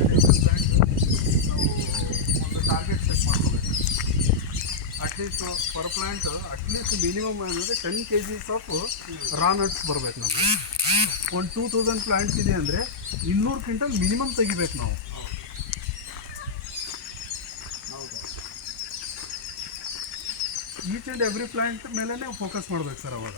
ನಾವು ಒಂದು target set ಮಾಡ್ಕೋಬೇಕು. At least per plant at least minimum ಅಂದರೆ 10 kgs ಆಫ್ ರಾ ನಟ್ಸ್ ಬರಬೇಕು ನಮಗೆ. ಒಂದು 2000 ಪ್ಲ್ಯಾಂಟ್ಸ್ ಇದೆ ಅಂದರೆ 200 ಕ್ವಿಂಟಲ್ ಮಿನಿಮಮ್ ತೆಗಿಬೇಕು ನಾವು. ಈಚ್ ಆ್ಯಂಡ್ ಎವ್ರಿ ಪ್ಲ್ಯಾಂಟ್ ಮೇಲೆ ಫೋಕಸ್ ಮಾಡ್ಬೇಕು ಸರ್ ಅವಾಗ.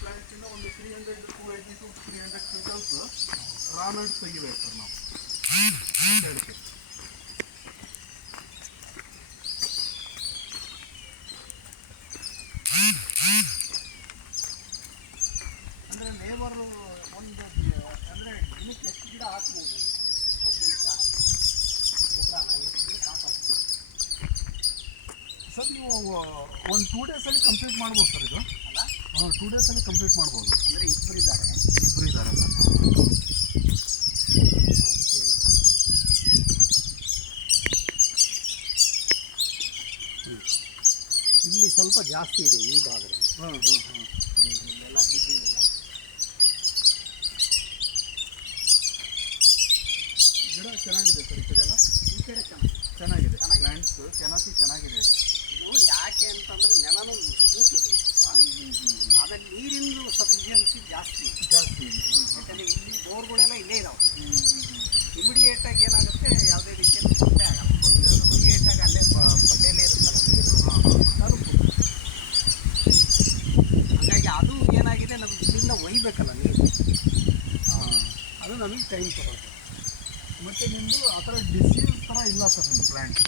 ಪ್ಲ್ಯಾಂಟ್ಸಿಂದ ಒಂದು 300 to 280 to 300 quintals raw nuts ತೆಗಿಬೇಕು ಸರ್ ನಾವು ಅಡಿಕೆ. ಅಂದರೆ ಲೇಬರು ಒಂದು ಅಂದರೆ ದಿನಕ್ಕೆ ಎಷ್ಟು ಗಿಡ ಹಾಕ್ಬೋದು? ಸರ್ ನೀವು ಒಂದು 2 ಡೇಸಲ್ಲಿ ಕಂಪ್ಲೀಟ್ ಮಾಡ್ಬೋದು ಸರ್ ಇದು. ಅಲ್ಲ 2 ಡೇಸಲ್ಲಿ ಕಂಪ್ಲೀಟ್ ಮಾಡ್ಬೋದು. ಅಂದರೆ ಇಬ್ಬರು ಇದ್ದಾರೆ ಸರ್. ಇಲ್ಲಿ ಸ್ವಲ್ಪ ಜಾಸ್ತಿ ಇದೆ ಈ ಭಾಗದಲ್ಲಿ. ಇಲ್ಲೆಲ್ಲ ಬಿದ್ದಿಲ್ಲ. ಗಿಡ ಚೆನ್ನಾಗಿದೆ ಸರ್ ಈ ಕಡೆ ಎಲ್ಲ. ಈ ಕಡೆ ಚೆನ್ನಾಗಿದೆ ಪ್ಲ್ಯಾಂಟ್ಸ್ ಕೆನಾಪಿ ಚೆನ್ನಾಗಿದೆ. ಇದು ಯಾಕೆ ಅಂತಂದರೆ ನೆಲನೂ ಸ್ಮೂತಿದೆ, ಆಮೇಲೆ ನೀರಿಂದು ಸಫಿಷಿಯನ್ಸಿ ಜಾಸ್ತಿ ಯಾಕಂದರೆ ಇಲ್ಲಿ ಬೋರ್ಗಳೆಲ್ಲ ಇಲ್ಲೇ ಇದಾವೆ. ಇಮಿಡಿಯೇಟಾಗಿ ಏನಾಗುತ್ತೆ, ಯಾವುದೇ ರೀತಿಯಲ್ಲಿ ತೊಂದರೆ ಆಗಲ್ಲ. ಇಮಿಡಿಯೇಟಾಗಿ ಅಲ್ಲೇ ಬಡ್ಡೆಯಲ್ಲೇ ಇರುತ್ತಲ್ಲ ನೀರು ತಲುಪುತ್ತೆ. ಹಾಗಾಗಿ ಅದು ಏನಾಗಿದೆ, ನಮಗೆ ಇಲ್ಲಿಂದ ಒಯ್ಬೇಕಲ್ಲ ನೀರು, ಅದು ನಮಗೆ ಟೈಮ್ ತೊಗೊಳ್ತದೆ. ಮತ್ತು ನಿಮ್ಮದು ಆ ಥರ ಡಿಸೀಸ್ ಥರ ಇಲ್ಲ ಸರ್ ನಿಮ್ಮ ಪ್ಲ್ಯಾಂಟ್ಸ್.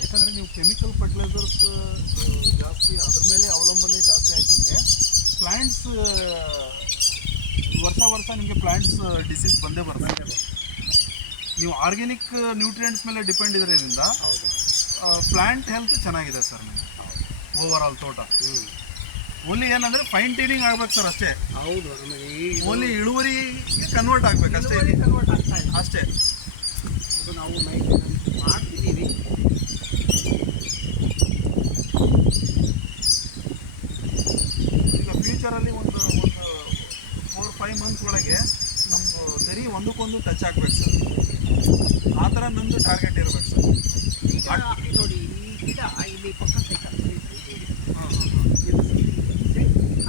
ಯಾಕಂದರೆ ನೀವು ಕೆಮಿಕಲ್ ಫರ್ಟಿಲೈಸರ್ಸ್ ಜಾಸ್ತಿ ಅದ್ರ ಮೇಲೆ ಅವಲಂಬನೆ ಜಾಸ್ತಿ ಆಯಿತು ಅಂದರೆ ಪ್ಲ್ಯಾಂಟ್ಸ್ ವರ್ಷ ನಿಮಗೆ ಪ್ಲ್ಯಾಂಟ್ಸ್ ಡಿಸೀಸ್ ಬಂದೇ ಬರ್ತದೆ. ನೀವು ಆರ್ಗ್ಯಾನಿಕ್ ನ್ಯೂಟ್ರಿಯೆಂಟ್ಸ್ ಮೇಲೆ ಡಿಪೆಂಡ್ ಇರೋದ್ರಿಂದ ಪ್ಲ್ಯಾಂಟ್ ಹೆಲ್ತ್ ಚೆನ್ನಾಗಿದೆ ಸರ್ ನಿಮಗೆ ಓವರ್ ಆಲ್ ತೋಟ. ಓನ್ಲಿ ಏನಂದರೆ ಫೈನ್ ಟ್ಯೂನಿಂಗ್ ಆಗ್ಬೇಕು ಸರ್ ಅಷ್ಟೇ. ಹೌದು, ನಮಗೆ ಓನ್ಲಿ ಇಳುವರಿಗೆ ಕನ್ವರ್ಟ್ ಆಗ್ಬೇಕು ಅಷ್ಟೇ. ಕನ್ವರ್ಟ್ ಆಗ್ತಾ ಇಲ್ಲ ಅಷ್ಟೇ. ಅದು ನಾವು ಮೈಂಟೆನೆನ್ಸ್ ಮಾಡ್ತಿದ್ದೀವಿ. ಈಗ ಫ್ಯೂಚರಲ್ಲಿ ಒಂದು 4-5 ಮಂತ್ಸ್ ಒಳಗೆ ನಮ್ಮದು ಸರಿ ಒಂದಕ್ಕೊಂದು ಟಚ್ ಆಗ್ಬೇಕು ಸರ್. ಆ ಥರ ನಮ್ಮದು ಟಾರ್ಗೆಟ್ ಇರಬೇಕು ಸರ್. ಈಗ ನೋಡಿ, ಈ ಗಿಡ ಇಲ್ಲಿ ಪಕ್ಕಕ್ಕೆ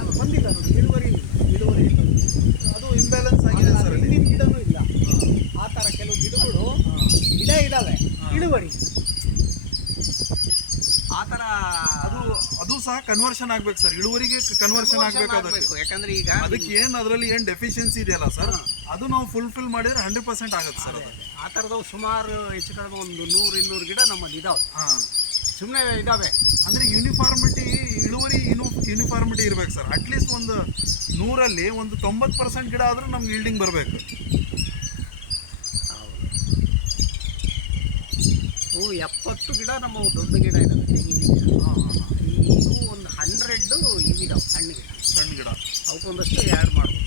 ಅದು ಬಂದಿಲ್ಲ ನೋಡಿ, ಇಳುವರಿ ಇಲ್ಲ. ಅದು ಇಂಬ್ಯಾಲೆನ್ಸ್ ಆಗಿದೆ ಸರ್. ಹಿಂದಿನ ಗಿಡನೂ ಇಲ್ಲ. ಆ ಥರ ಕೆಲವು ಗಿಡಗಳು ಗಿಡ ಇದ್ದಾವೆ, ಇಳುವರಿ ಆ ಥರ. ಅದು ಸಹ ಕನ್ವರ್ಷನ್ ಆಗ್ಬೇಕು ಸರ್. ಇಳುವರಿಗೆ ಕನ್ವರ್ಷನ್ ಆಗಬೇಕು. ಅದಕ್ಕೆ ಯಾಕಂದ್ರೆ ಈಗ ಅದಕ್ಕೆ ಏನು ಅದರಲ್ಲಿ ಏನು ಡೆಫಿಷಿಯನ್ಸಿ ಇದೆಯಲ್ಲ ಸರ್, ಅದು ನಾವು ಫುಲ್ಫಿಲ್ ಮಾಡಿದರೆ 100% ಆಗುತ್ತೆ ಸರ್. ಅದು ಆ ಥರದವು ಸುಮಾರು ಹೆಚ್ಚು ಕಡಿಮೆ ಒಂದು 100-200 ಗಿಡ ನಮ್ಮಲ್ಲಿ ಇದ್ದಾವೆ. ಸುಮ್ಮನೆ ಇದ್ದಾವೆ. ಅಂದರೆ ಯೂನಿಫಾರ್ಮಿಟಿ, ಇಳುವರಿ ಯೂನಿಫಾರ್ಮಿಟಿ ಇರಬೇಕು ಸರ್. ಅಟ್ಲೀಸ್ಟ್ ಒಂದು 100ರಲ್ಲಿ ಒಂದು 90% ಗಿಡ ಆದರೂ ನಮ್ಗೆ ಈಲ್ಡಿಂಗ್ ಬರಬೇಕು. ಹೌದು, 70 ಗಿಡ ನಮ್ಮ ದೊಡ್ಡ ಗಿಡ ಇದ್ದಾವೆ, ತೆಂಗಿನ ಗಿಡ. ಇದು ಒಂದು 100 ಇವಿದಾವೆ ಸಣ್ಣ ಗಿಡ. ಅವಕ್ಕೊಂದಷ್ಟು ಆ್ಯಡ್ ಮಾಡ್ಬೋದು.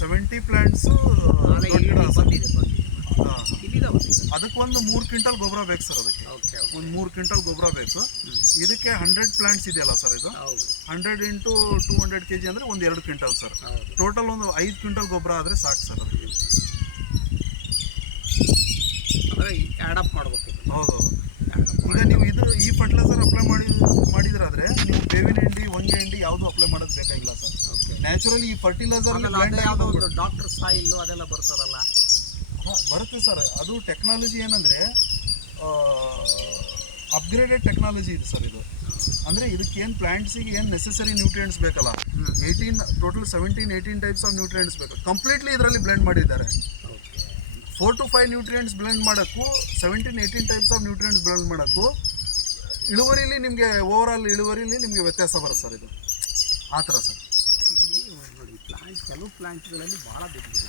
70 ಪ್ಲ್ಯಾಂಟ್ಸು ಬಂದಿದೆ. ಇಲ್ಲಿದ್ದಾವೆ. ಅದಕ್ಕೆ ಒಂದು 3 ಕ್ವಿಂಟಲ್ ಗೊಬ್ಬರ ಬೇಕು ಸರ್. ಅದಕ್ಕೆ ಒಂದು 3 ಕ್ವಿಂಟಲ್ ಗೊಬ್ಬರ ಬೇಕು. ಇದಕ್ಕೆ 100 ಪ್ಲ್ಯಾಂಟ್ಸ್ ಇದೆಯಲ್ಲ ಸರ್, ಇದು 100 × 200 kg ಅಂದರೆ ಒಂದು 2 ಕ್ವಿಂಟಲ್ ಸರ್. ಟೋಟಲ್ ಒಂದು 5 ಕ್ವಿಂಟಲ್ ಗೊಬ್ಬರ ಆದರೆ ಸಾಕು ಸರ್. ಅದಕ್ಕೆ ಅಂದರೆ ಆ್ಯಡಪ್ ಮಾಡ್ಬೇಕು. ಹೌದು. ಈಗ ನೀವು ಈ ಫರ್ಟಿಲೈಸರ್ ಅಪ್ಲೈ ಮಾಡಿದ್ರಾದ್ರೆ ನೀವು ಬೇವಿನ ಹಿಂಡಿ, ಹೊಂಗೆ ಹಿಂಡಿ ಯಾವುದು ಅಪ್ಲೈ ಮಾಡೋದು ಬೇಕಾಗಿಲ್ಲ ಸರ್. ನ್ಯಾಚುರಲಿ ಈ ಫರ್ಟಿಲೈಸರ್ ಯಾವುದೋ ಒಂದು ಡಾಕ್ಟರ್ ಸಾಯಿಲ್ ಅದೆಲ್ಲ ಬರ್ತದಲ್ಲ. ಬರುತ್ತೆ ಸರ್. ಅದು ಟೆಕ್ನಾಲಜಿ ಏನಂದರೆ ಅಪ್ಗ್ರೇಡೆಡ್ ಟೆಕ್ನಾಲಜಿ ಇದೆ ಸರ್ ಇದು. ಅಂದರೆ ಇದಕ್ಕೆ ಏನು ಪ್ಲ್ಯಾಂಟ್ಸಿಗೆ ಏನು ನೆಸೆಸರಿ ನ್ಯೂಟ್ರಿಯೆಂಟ್ಸ್ ಬೇಕಲ್ಲ, 17-18 ಟೈಪ್ಸ್ ಆಫ್ ನ್ಯೂಟ್ರಿಯೆಂಟ್ಸ್ ಬೇಕು. ಕಂಪ್ಲೀಟ್ಲಿ ಇದರಲ್ಲಿ ಬ್ಲೆಂಡ್ ಮಾಡಿದ್ದಾರೆ. 4 to 5 ನ್ಯೂಟ್ರಿಯೆಂಟ್ಸ್ ಬ್ಲೆಂಡ್ ಮಾಡೋಕ್ಕೂ 17-18 ಟೈಪ್ಸ್ ಆಫ್ ನ್ಯೂಟ್ರಿಯೆಂಟ್ಸ್ ಬ್ಲೆಂಡ್ ಮಾಡೋಕ್ಕೂ ಇಳುವರಿಲಿ ನಿಮಗೆ ಓವರಾಲ್ ಇಳುವರಿಲಿ ನಿಮಗೆ ವ್ಯತ್ಯಾಸ ಬರುತ್ತೆ ಸರ್. ಇದು ಆ ಥರ ಸರ್. ಇಲ್ಲಿ ನೋಡಿ, ಕೆಲವು ಪ್ಲ್ಯಾಂಟ್ಗಳಲ್ಲಿ ಭಾಳ ಬಿದ್ದಿದೆ.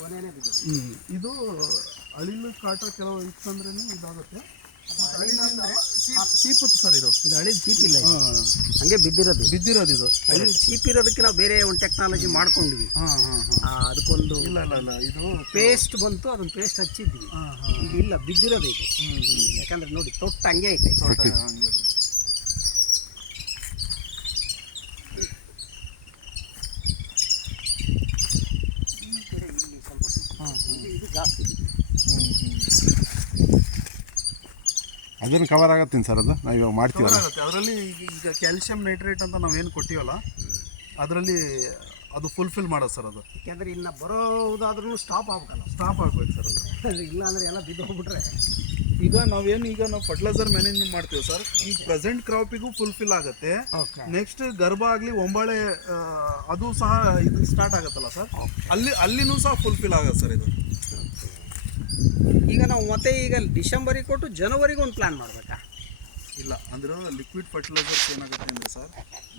ಗೊನೆನೇ ಬಿದ್ದಿದೆ. ಇದು ಅಳಿಲು ಕಾಟ ಕೆಲವು ಇತ್ತಂದ್ರೇ ಇದಾಗುತ್ತೆ. ಸೀಪುತ್ತು ಸರ್ ಇದು ಹಳೆ ಚೀಪ್ ಇಲ್ಲ ಇದು. ಹಾಂ ಹಂಗೆ ಬಿದ್ದಿರೋದು ಬಿದ್ದಿರೋದು ಇದು. ಹಳೆ ಚೀಪ್ ಇರೋದಕ್ಕೆ ನಾವು ಬೇರೆ ಒಂದು ಟೆಕ್ನಾಲಜಿ ಮಾಡ್ಕೊಂಡ್ವಿ. ಹಾಂ ಹಾಂ ಹಾಂ ಅದಕ್ಕೊಂದು ಇಲ್ಲ ಇಲ್ಲ ಇಲ್ಲ ಇದು ಪೇಸ್ಟ್ ಬಂತು, ಅದನ್ನ ಪೇಸ್ಟ್ ಹಚ್ಚಿದ್ವಿ. ಹಾಂ ಹಾಂ ಈಗ ಇಲ್ಲ, ಬಿದ್ದಿರೋದು ಇದು. ಯಾಕಂದ್ರೆ ನೋಡಿ ತೊಟ್ಟ ಹಂಗೆ ಐತೆ. ಹಂಗೆ ಈ ಕಡೆ ಇಲ್ಲಿ ಸ್ವಲ್ಪ ಹಾಂ ಇದು ಜಾಸ್ತಿ. ಅದನ್ನು ಕವರ್ ಆಗತ್ತೀನಿ ಸರ್, ಅದು ನಾವು ಇವಾಗ ಮಾಡ್ತೀವಲ್ಲ. ಆಗುತ್ತೆ ಅದರಲ್ಲಿ. ಈಗ ಕ್ಯಾಲ್ಸಿಯಂ ನೈಟ್ರೇಟ್ ಅಂತ ನಾವೇನು ಕೊಟ್ಟಿವಲ್ಲ ಅದರಲ್ಲಿ ಅದು ಫುಲ್ಫಿಲ್ ಮಾಡೋದು ಸರ್. ಅದು ಯಾಕೆಂದ್ರೆ ಇನ್ನು ಬರೋದಾದ್ರೂ ಸ್ಟಾಪ್ ಆಗ್ಬೇಕಲ್ಲ. ಸ್ಟಾಪ್ ಆಗ್ಬೇಕು ಸರ್ ಅದು. ಇಲ್ಲ ಅಂದ್ರೆ ಎಲ್ಲ ಬಿದ್ದು ಹೋಗ್ಬಿಟ್ರೆ. ಈಗ ನಾವು ಫರ್ಟಿಲೈಸರ್ ಮ್ಯಾನೇಜ್ಮೆಂಟ್ ಮಾಡ್ತೀವಿ ಸರ್. ಈಗ ಪ್ರೆಸೆಂಟ್ ಕ್ರಾಪಿಗೂ ಫುಲ್ಫಿಲ್ ಆಗುತ್ತೆ. ನೆಕ್ಸ್ಟ್ ಗರ್ಭ ಆಗಲಿ ಒಂಬಾಳೆ ಅದು ಸಹ ಇದು ಸ್ಟಾರ್ಟ್ ಆಗುತ್ತಲ್ಲ ಸರ್, ಅಲ್ಲಿನೂ ಸಹ ಫುಲ್ಫಿಲ್ ಆಗುತ್ತೆ ಸರ್ ಇದು. ಈಗ ನಾವು ಮತ್ತೆ ಈಗ ಡಿಸೆಂಬರಿಗೆ ಕೊಟ್ಟು ಜನವರಿಗೆ ಒಂದು ಪ್ಲಾನ್ ಮಾಡಬೇಕಾ? ಇಲ್ಲ ಅಂದ್ರೆ ಲಿಕ್ವಿಡ್ ಫರ್ಟಿಲೈಸರ್ಸ್ ಏನಾಗುತ್ತೆ ಅಂದರೆ ಸರ್,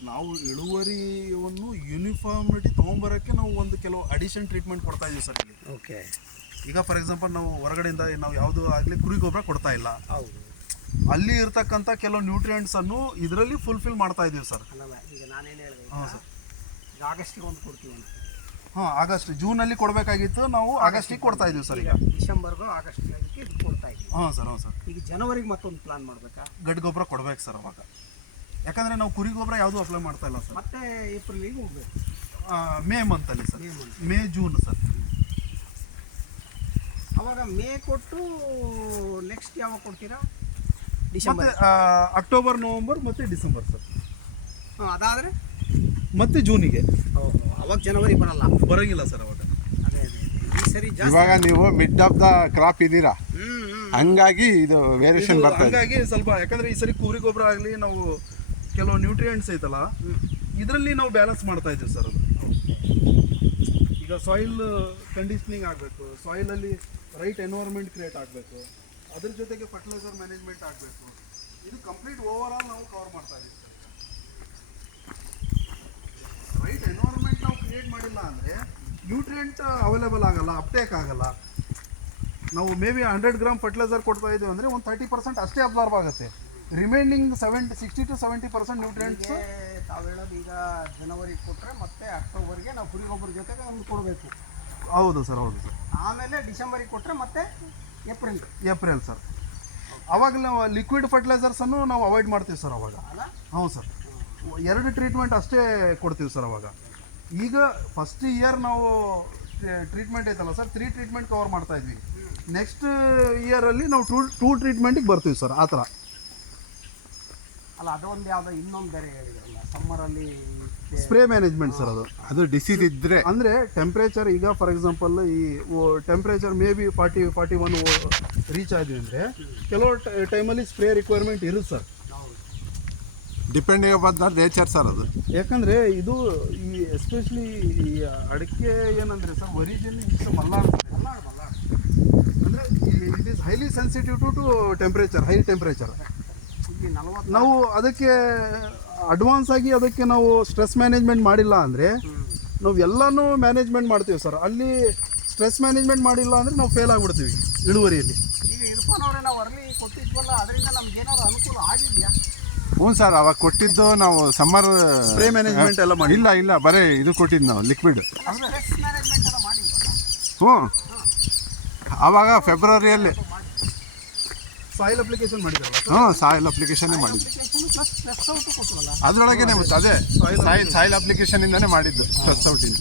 ನಾವು ಇಳುವರಿಯನ್ನು ಯೂನಿಫಾರ್ಮಿಟಿ ತೊಗೊಂಬರೋಕ್ಕೆ ನಾವು ಒಂದು ಕೆಲವು ಅಡಿಷನ್ ಟ್ರೀಟ್ಮೆಂಟ್ ಕೊಡ್ತಾ ಇದೀವಿ ಸರ್ ಇಲ್ಲಿ. ಓಕೆ. ಈಗ ಫಾರ್ ಎಕ್ಸಾಂಪಲ್ ನಾವು ಹೊರಗಡೆಯಿಂದ ನಾವು ಯಾವುದು ಆಗಲಿ ಕುರಿ ಗೊಬ್ಬರ ಕೊಡ್ತಾ ಇಲ್ಲ. ಹೌದು. ಅಲ್ಲಿ ಇರ್ತಕ್ಕಂಥ ಕೆಲವು ನ್ಯೂಟ್ರಿಯೆಂಟ್ಸನ್ನು ಇದರಲ್ಲಿ ಫುಲ್ಫಿಲ್ ಮಾಡ್ತಾ ಇದ್ದೀವಿ ಸರ್. ಅಲ್ಲಲ್ಲ, ಈಗ ನಾನೇನು ಹೇಳಿದೆ, ಹಾಂ ಸರ್. ಈಗ ಆಗಸ್ಟಿಗೆ ಒಂದು ಕೊಡ್ತೀವಿ ಅಂತ. ಹಾಂ, ಆಗಸ್ಟ್ ಜೂನಲ್ಲಿ ಕೊಡಬೇಕಾಗಿತ್ತು, ನಾವು ಆಗಸ್ಟಿಗೆ ಕೊಡ್ತಾ ಇದೀವಿ ಸರ್. ಈಗ ಡಿಸೆಂಬರ್ಗೂ ಆಗಸ್ಟ್ಗೆ ಇದು ಕೊಡ್ತಾ ಇದ್ದೀವಿ. ಹಾಂ ಸರ್. ಹಾಂ ಸರ್. ಈಗ ಜನವರಿಗೆ ಮತ್ತೊಂದು ಪ್ಲಾನ್ ಮಾಡಬೇಕಾ? ಗಡ್ಡೆ ಗೊಬ್ಬರ ಕೊಡ್ಬೇಕು ಸರ್ ಅವಾಗ. ಯಾಕಂದರೆ ನಾವು ಕುರಿ ಗೊಬ್ಬರ ಯಾವುದೂ ಅಪ್ಲೈ ಮಾಡ್ತಾ ಇಲ್ಲ ಸರ್. ಮತ್ತೆ ಏಪ್ರಿಲಿಗೆ ಹೋಗ್ಬೇಕು. ಮೇ ಮಂತಲ್ಲಿ sir, May month. May June sir. ಅವಾಗ ಮೇ ಕೊಟ್ಟು ನೆಕ್ಸ್ಟ್ ಯಾವಾಗ ಕೊಡ್ತೀರಾ? ಮತ್ತೆ ಡಿಸೆಂಬರ್. ಅಕ್ಟೋಬರ್, ನವಂಬರ್ ಮತ್ತು ಡಿಸೆಂಬರ್ ಸರ್. ಅದಾದರೆ ಮತ್ತೆ ಜೂನಿಗೆ. ಅವಾಗ ಜನವರಿ ಬರಲ್ಲ, ಬರೋಂಗಿಲ್ಲ ಸರ್ ಅವಾಗ. ಅದೇ ಈ ಸರಿ ಜಾಸ್ತಿ. ಇವಾಗ ನೀವು ಮಿಡ್ ಆಫ್ ದ ಕ್ರಾಪ್ ಇದ್ದೀರಾ, ಹಂಗಾಗಿ ಇದು ವೇರಿಯೇಷನ್ ಬರ್ತಾ ಇದೆ. ಹಂಗಾಗಿ ಸ್ವಲ್ಪ, ಯಾಕಂದ್ರೆ ಈ ಸರಿ ಕುರಿ ಗೊಬ್ಬರ ಆಗಲಿ ನಾವು ಕೆಲವು ನ್ಯೂಟ್ರಿಯೆಂಟ್ಸ್ ಐತಲ್ಲ ಇದರಲ್ಲಿ ನಾವು ಬ್ಯಾಲೆನ್ಸ್ ಮಾಡ್ತಾ ಇದ್ದೀವಿ ಸರ್. ಅದು ಈಗ ಸಾಯಿಲ್ ಕಂಡೀಷನಿಂಗ್ ಆಗಬೇಕು, ಸಾಯಿಲಲ್ಲಿ ರೈಟ್ ಎನ್ವೈರ್ಮೆಂಟ್ ಕ್ರಿಯೇಟ್ ಆಗಬೇಕು, ಅದ್ರ ಜೊತೆಗೆ ಫರ್ಟಿಲೈಸರ್ ಮ್ಯಾನೇಜ್ಮೆಂಟ್ ಆಗಬೇಕು. ಇದು ಕಂಪ್ಲೀಟ್ ಓವರ್ ಆಲ್ ನಾವು ಕವರ್ ಮಾಡ್ತಾ ಇದ್ದೀವಿ ಸರ್. ರೈಟ್ ಎನ್ವೈರ್ಮೆಂಟ್ ನಾವು ಕ್ರಿಯೇಟ್ ಮಾಡಿಲ್ಲ ಅಂದರೆ ನ್ಯೂಟ್ರಿಯೆಂಟ್ ಅವೈಲೇಬಲ್ ಆಗಲ್ಲ, ಅಪ್ಟೇಕ್ ಆಗಲ್ಲ. ನಾವು ಮೇ ಬಿ 100 ಗ್ರಾಮ್ ಫರ್ಟಿಲೈಸರ್ ಕೊಡ್ತಾ ಇದ್ದೀವಿ ಅಂದರೆ ಒಂದು 30% ಅಷ್ಟೇ ಅಬ್ಸಾರ್ಬ್ ಆಗುತ್ತೆ. Remaining 60 to 70% nutrients. ತಾವು ಹೇಳೋದು ಈಗ ಜನವರಿ ಕೊಟ್ಟರೆ ಮತ್ತೆ ಅಕ್ಟೋಬರ್ಗೆ ನಾವು ಕುರಿ ಗೊಬ್ಬರ ಜೊತೆಗೆ ಒಂದು ಕೊಡಬೇಕು. ಹೌದು ಸರ್, ಹೌದು ಸರ್. ಆಮೇಲೆ ಡಿಸೆಂಬರಿಗೆ ಕೊಟ್ಟರೆ ಮತ್ತೆ ಏಪ್ರಿಲ್ ಸರ್. ಅವಾಗ ನಾವು ಲಿಕ್ವಿಡ್ ಫರ್ಟಿಲೈಸರ್ಸನ್ನು ನಾವು ಅವಾಯ್ಡ್ ಮಾಡ್ತೀವಿ ಸರ್ ಅವಾಗ. ಅಲ್ಲ? ಹೌದು ಸರ್. 2 ಟ್ರೀಟ್ಮೆಂಟ್ ಅಷ್ಟೇ ಕೊಡ್ತೀವಿ ಸರ್ ಅವಾಗ. ಈಗ ಫಸ್ಟ್ ಇಯರ್ ನಾವು ಟ್ರೀಟ್ಮೆಂಟ್ ಐತಲ್ಲ ಸರ್, 3 ಟ್ರೀಟ್ಮೆಂಟ್ ಕವರ್ ಮಾಡ್ತಾ ಇದ್ವಿ. ನೆಕ್ಸ್ಟ್ ಇಯರಲ್ಲಿ ನಾವು 2 ಟ್ರೀಟ್ಮೆಂಟಿಗೆ ಬರ್ತೀವಿ ಸರ್. ಆ ಥರ ಅಲ್ಲ, ಅದೊಂದು ಯಾವುದೋ ಇನ್ನೊಂದು ಬೇರೆ ಹೇಳಿದ್ರಲ್ಲ ಸಮ್ಮರಲ್ಲಿ ಸ್ಪ್ರೇ ಮ್ಯಾನೇಜ್ಮೆಂಟ್ ಸರ್. ಅದು ಡಿಸೀಸ್ ಇದ್ದರೆ ಅಂದರೆ ಟೆಂಪ್ರೇಚರ್, ಈಗ ಫಾರ್ ಎಕ್ಸಾಂಪಲ್ ಈ ಟೆಂಪ್ರೇಚರ್ ಮೇ ಬಿ 40-41 ರೀಚ್ ಆದ್ವಿ ಅಂದರೆ ಕೆಲವು ಟೈಮಲ್ಲಿ ಸ್ಪ್ರೇ ರಿಕ್ವೈರ್ಮೆಂಟ್ ಇರುತ್ತೆ sir. Depending upon the nature sir ಅದು. ಯಾಕಂದರೆ ಇದು ಈ ಎಸ್ಪೆಷಲಿ ಈ ಅಡಿಕೆ ಏನಂದರೆ ಸರ್, ಒರಿಜಿನ್ ಇಟ್ಸ್ ಮಲ್ನಾಡ್. ಅಂದರೆ it is highly sensitive to temperature, high temperature. ಇಲ್ಲಿ 40 ನಾವು ಅದಕ್ಕೆ ಅಡ್ವಾನ್ಸ್ ಆಗಿ ಅದಕ್ಕೆ ನಾವು ಸ್ಟ್ರೆಸ್ ಮ್ಯಾನೇಜ್ಮೆಂಟ್ ಮಾಡಿಲ್ಲ ಅಂದರೆ ನಾವು ಎಲ್ಲನೂ ಮ್ಯಾನೇಜ್ಮೆಂಟ್ ಮಾಡ್ತೀವಿ ಸರ್. ಅಲ್ಲಿ ಸ್ಟ್ರೆಸ್ ಮ್ಯಾನೇಜ್ಮೆಂಟ್ ಮಾಡಿಲ್ಲ ಅಂದರೆ ನಾವು ಫೇಲ್ ಆಗಿಬಿಡ್ತೀವಿ ಇಳುವರಿಯಲ್ಲಿ. ಈಗ ಇರ್ಫಾನ್ ಅವರೇ ನಾವು ಅರ್ಲಿ ಕೊಟ್ಟಿದ್ವಲ್ಲ, ಅದರಿಂದ ನಮ್ಗೆ ಏನಾದ್ರು ಅನುಕೂಲ ಆಗಿದೆಯಾ? ಹ್ಞೂ ಸರ್, ಅವಾಗ ಕೊಟ್ಟಿದ್ದು ನಾವು ಸಮ್ಮರ್ ಸ್ಪ್ರೇ ಮ್ಯಾನೇಜ್ಮೆಂಟ್ ಎಲ್ಲ ಮಾಡಿ. ಇಲ್ಲ ಬರೀ ಇದು ಕೊಟ್ಟಿದ್ದು ನಾವು ಲಿಕ್ವಿಡ್. ಸ್ಟ್ರೆಸ್ ಮ್ಯಾನೇಜ್ಮೆಂಟ್ ಎಲ್ಲ ಮಾಡಿಲ್ವಲ್ಲ? ಹ್ಞೂ, ಆವಾಗ ಫೆಬ್ರವರಿಯಲ್ಲಿ ಸಾಯಿಲ್ ಅಪ್ಲಿಕೇಶನ್ ಮಾಡಿದ್ರಲ್ಲ ಸರ್. ಹ್ಞೂ, ಸಾಯಿಲ್ ಅಪ್ಲಿಕೇಶನ್ನೇ ಮಾಡಿದ್ದು. ಪ್ಲಸ್ ಸ್ಟ್ರೆಸ್ ಔಟ್ ಕೊಟ್ಟವಲ್ಲ, ಅದರೊಳಗೇನೆ ಮತ್ತೆ ಅದೇ ಸಾಯಿಲ್ ಅಪ್ಲಿಕೇಶನಿಂದನೇ ಮಾಡಿದ್ದು ಸ್ಟ್ರೆಸ್ ಔಟಿಂದ.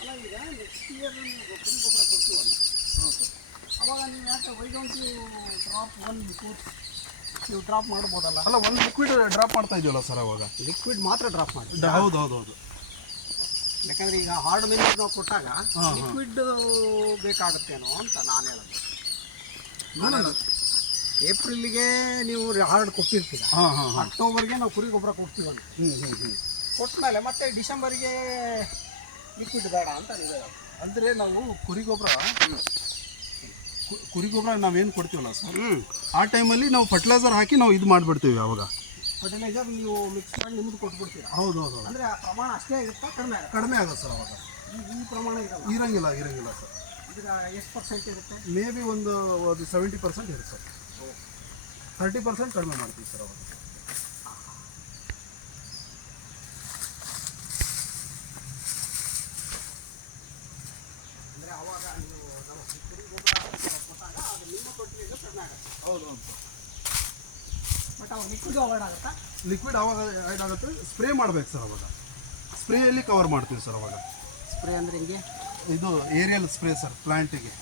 ಅಲ್ಲ ಈಗ ನೆಕ್ಸ್ಟ್ ಇಯರ್ ನೀವು ಕುರಿ ಗೊಬ್ಬರ ಕೊಡ್ತೀವಲ್ಲ, ಅವಾಗ ನೀವು ಯಾಕೆ why don't you drop one liquid? ನೀವು ಡ್ರಾಪ್ ಮಾಡ್ಬೋದಲ್ಲ? ಅಲ್ಲ, ಒಂದು ಲಿಕ್ವಿಡ್ ಡ್ರಾಪ್ ಮಾಡ್ತಾ ಇದೀವಲ್ಲ ಸರ್ ಅವಾಗ. ಲಿಕ್ವಿಡ್ ಮಾತ್ರ ಡ್ರಾಪ್ ಮಾಡಿ. ಹೌದು ಹೌದು ಹೌದು. ಯಾಕಂದ್ರೆ ಈಗ ಹಾರ್ಡ್ ಮಿಲ್ಕ್ ನಾವು ಕೊಟ್ಟಾಗ ಲಿಕ್ವಿಡ್ ಬೇಕಾಗುತ್ತೇನೋ ಅಂತ ನಾನು ಹೇಳೋದು. ಏಪ್ರಿಲ್ಗೆ ನೀವು ಹಾರ್ಡ್ ಕೊಟ್ಟಿರ್ತೀರ, ಅಕ್ಟೋಬರ್ಗೆ ನಾವು ಕುರಿ ಗೊಬ್ಬರ ಕೊಡ್ತೀವಲ್ಲ, ಕೊಟ್ಟಮೇಲೆ ಮತ್ತೆ ಡಿಸೆಂಬರ್ಗೆ ಲಿಕ್ವಿಡ್ ಬೇಡ ಅಂತ ನೀವು ಹೇಳೋದು. ಅಂದರೆ ನಾವು ಕುರಿ ಗೊಬ್ಬರ ಕುರಿ ಗೊಬ್ಬರ ನಾವೇನು ಕೊಡ್ತೀವಲ್ಲ ಸರ್ ಆ ಟೈಮಲ್ಲಿ ನಾವು ಫರ್ಟಿಲೈಸರ್ ಹಾಕಿ ನಾವು ಇದು ಮಾಡಿಬಿಡ್ತೀವಿ ಅವಾಗ. ಫರ್ಟಿಲೈಸರ್ ನೀವು ಮಿಕ್ಸ್ ಮಾಡಿ ನಿಮ್ದು ಕೊಟ್ಬಿಡ್ತೀರಾ? ಹೌದು ಹೌದು ಹೌದು. ಅಂದರೆ ಆ ಪ್ರಮಾಣ ಅಷ್ಟೇ ಇರುತ್ತಾ ಕಡಿಮೆ ಆಗುತ್ತೆ? ಕಡಿಮೆ ಆಗುತ್ತೆ ಸರ್ ಅವಾಗ. ಈ ಪ್ರಮಾಣ ಇರಲ್ಲ? ಇರಂಗಿಲ್ಲ ಸರ್. ಇದರ ಎಷ್ಟು ಪರ್ಸೆಂಟ್ ಇರುತ್ತೆ? ಮೇ ಬಿ ಒಂದು 70% ಇರುತ್ತೆ ಸರ್. 30% ಕಡಿಮೆ ಮಾಡ್ತೀವಿ ಸರ್ ಅವಾಗ. ಅಂದರೆ ಅವಾಗ ನೀವು ನಾವು ಕುರಿ ಗೊಬ್ಬರ ಕೊಟ್ಟಾಗ ಅದು ನಿಮ್ಮ ತೊಟ್ಟಿಗೆ ಕಡಿಮೆ ಆಗುತ್ತೆ. ಹೌದು ಹೌದು ಸರ್. ಬಟ್ ಅವಾಗ ಲಿಕ್ವಿಡ್ ಅವಾಯ್ಡ್ ಆಗುತ್ತಾ? ಲಿಕ್ವಿಡ್ ಅವಾಗ ಆ್ಯಡ್ ಆಗುತ್ತೆ. ಸ್ಪ್ರೇ ಮಾಡ್ಬೇಕು ಸರ್ ಅವಾಗ. ಸ್ಪ್ರೇಯಲ್ಲಿ ಕವರ್ ಮಾಡ್ತೀವಿ ಸರ್ ಅವಾಗ. ಸ್ಪ್ರೇ ಅಂದರೆ ಹಿಂಗೆ ಇದು ಏರಿಯಲ್ ಸ್ಪ್ರೇ ಸರ್ ಪ್ಲ್ಯಾಂಟಿಗೆ.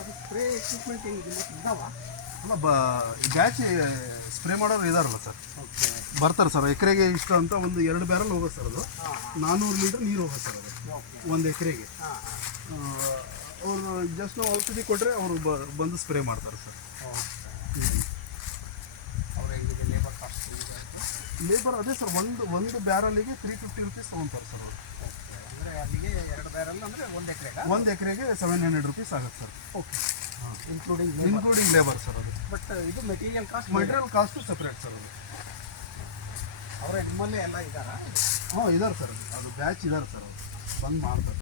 ಅದು ಸ್ಪ್ರೇ ಎಕ್ವಿಪ್ಮೆಂಟ್ ಹೆಂಗಿದೆ ಇದ್ದಾವ? ಅಲ್ಲ ಬ್ಯಾಚ್ ಸ್ಪ್ರೇ ಮಾಡೋರು ಇದಾರಲ್ಲ ಸರ್, ಓಕೆ, ಬರ್ತಾರೆ ಸರ್. ಎಕರೆಗೆ ಇಷ್ಟು ಅಂತ ಒಂದು 2 ಬ್ಯಾರಲ್ ಹೋಗುತ್ತೆ ಸರ್. ಅದು 400 ಲೀಟ್ರ್ ನೀರು ಹೋಗುತ್ತೆ ಸರ್ ಅದು ಓಕೆ. ಒಂದು ಎಕರೆಗೆ. ಹಾಂ ಅವರು ಜಸ್ಟ್ ನಾವು ಔಷಧಿ ಕೊಟ್ಟರೆ ಅವರು ಬಂದು ಸ್ಪ್ರೇ ಮಾಡ್ತಾರೆ ಸರ್. ಅವ್ರು ಹೆಂಗಿದೆ ಲೇಬರ್ ಕಾಸ್ಟ್ ಇದೆ ಅಂತ? ಲೇಬರ್ ಅದೇ ಸರ್, ಒಂದು ಬ್ಯಾರಲ್ಲಿಗೆ 350 ರುಪೀಸ್ ತೊಗೊತಾರೆ ಸರ್ ಅವರು. ಓಕೆ, ಅಂದರೆ ಅಲ್ಲಿಗೆ 2 ಬ್ಯಾರಲ್ ಅಂದರೆ 1 ಎಕರೆಗೆ? ಒಂದು ಎಕರೆಗೆ 700 ರುಪೀಸ್ ಆಗುತ್ತೆ sir. Okay, including including labour sir ಅದು. ಬಟ್ ಇದು material cost? Material cost separate sir ಅದು. ಅವರೇ ನಿಮ್ಮಲ್ಲೇ ಎಲ್ಲ ಇದ್ದಾರಾ? ಹಾಂ ಇದ್ದಾರೆ ಸರ್. ಅದು ಬ್ಯಾಚ್ ಇದ್ದಾರೆ ಸರ್, ಅದು ಬಂದು ಮಾಡ್ತಾರೆ.